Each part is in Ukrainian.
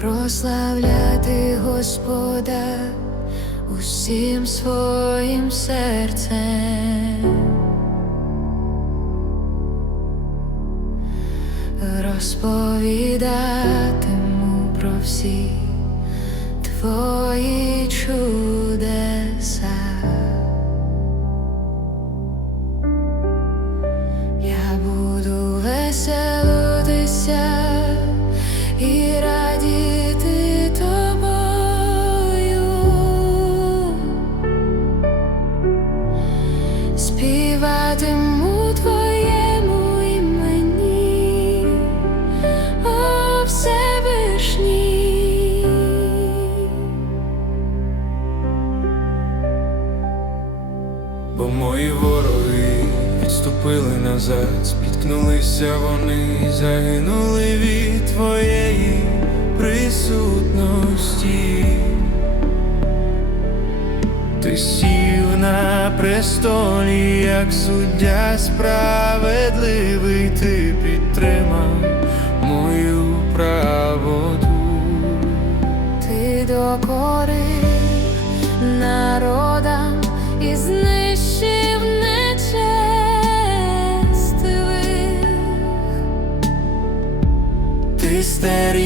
прославляти Господа усім своїм серцем. розповідатиму про всі твої чудеса. Співатиму твоєму імені, о Всевишній. Бо мої вороги відступили назад, спіткнулися вони, загинули від твоєї присутності. Ти сів на престолі, як суддя справедливий, ти підтримав мою правоту. Ти докорив народам і знищив нечестивих. Ти стер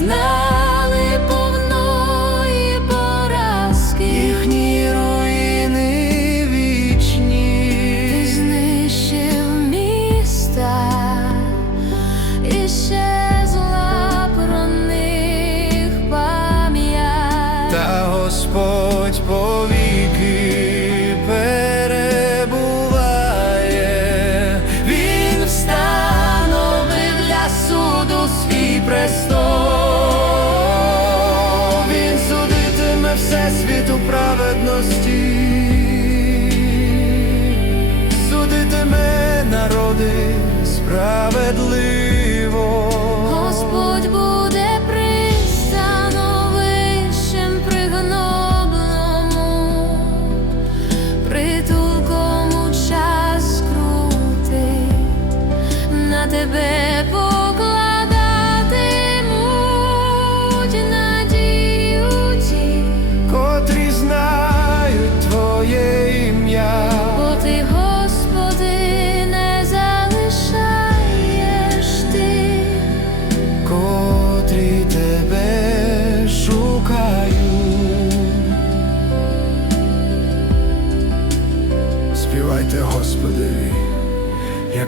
Вороги судитиме народи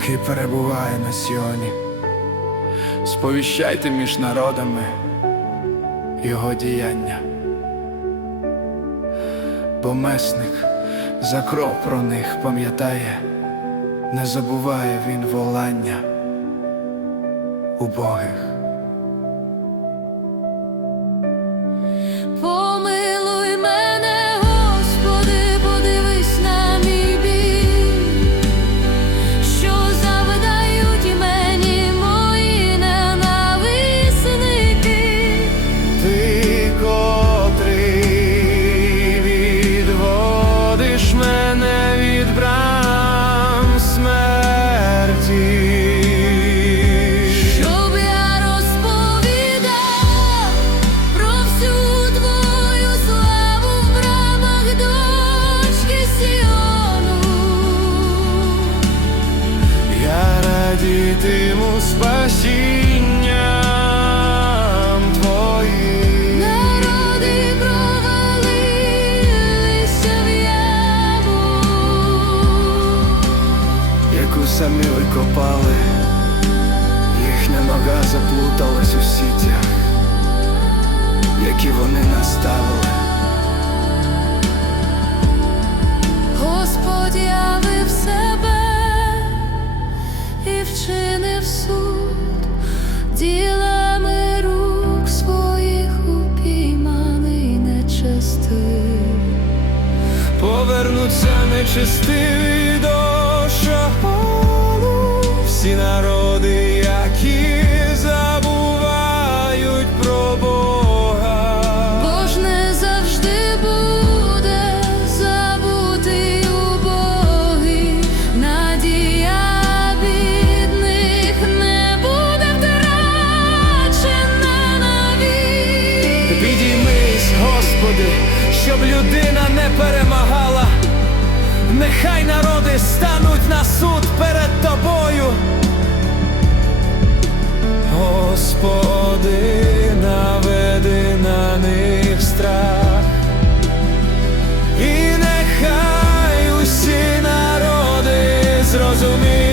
який перебуває на Сіоні. Сповіщайте між народами його діяння. Бо месник за кров про них пам'ятає, не забуває він волання убогих. Яку самі викопали, їхня нога заплуталась у сітях, які вони наставили. Господь явив себе і вчинив суд ділами рук своїх упійманий нечестив. Повернуться нечестиві до ці народи, які забувають про Бога, Бож не завжди буде забути убоги, надія бідних не буде втрачена навіть. Підіймись, Господи, щоб людина не перемагала. Нехай народи стануть на суд перед тобою. Господи, наведи на них страх, і нехай усі народи зрозуміють.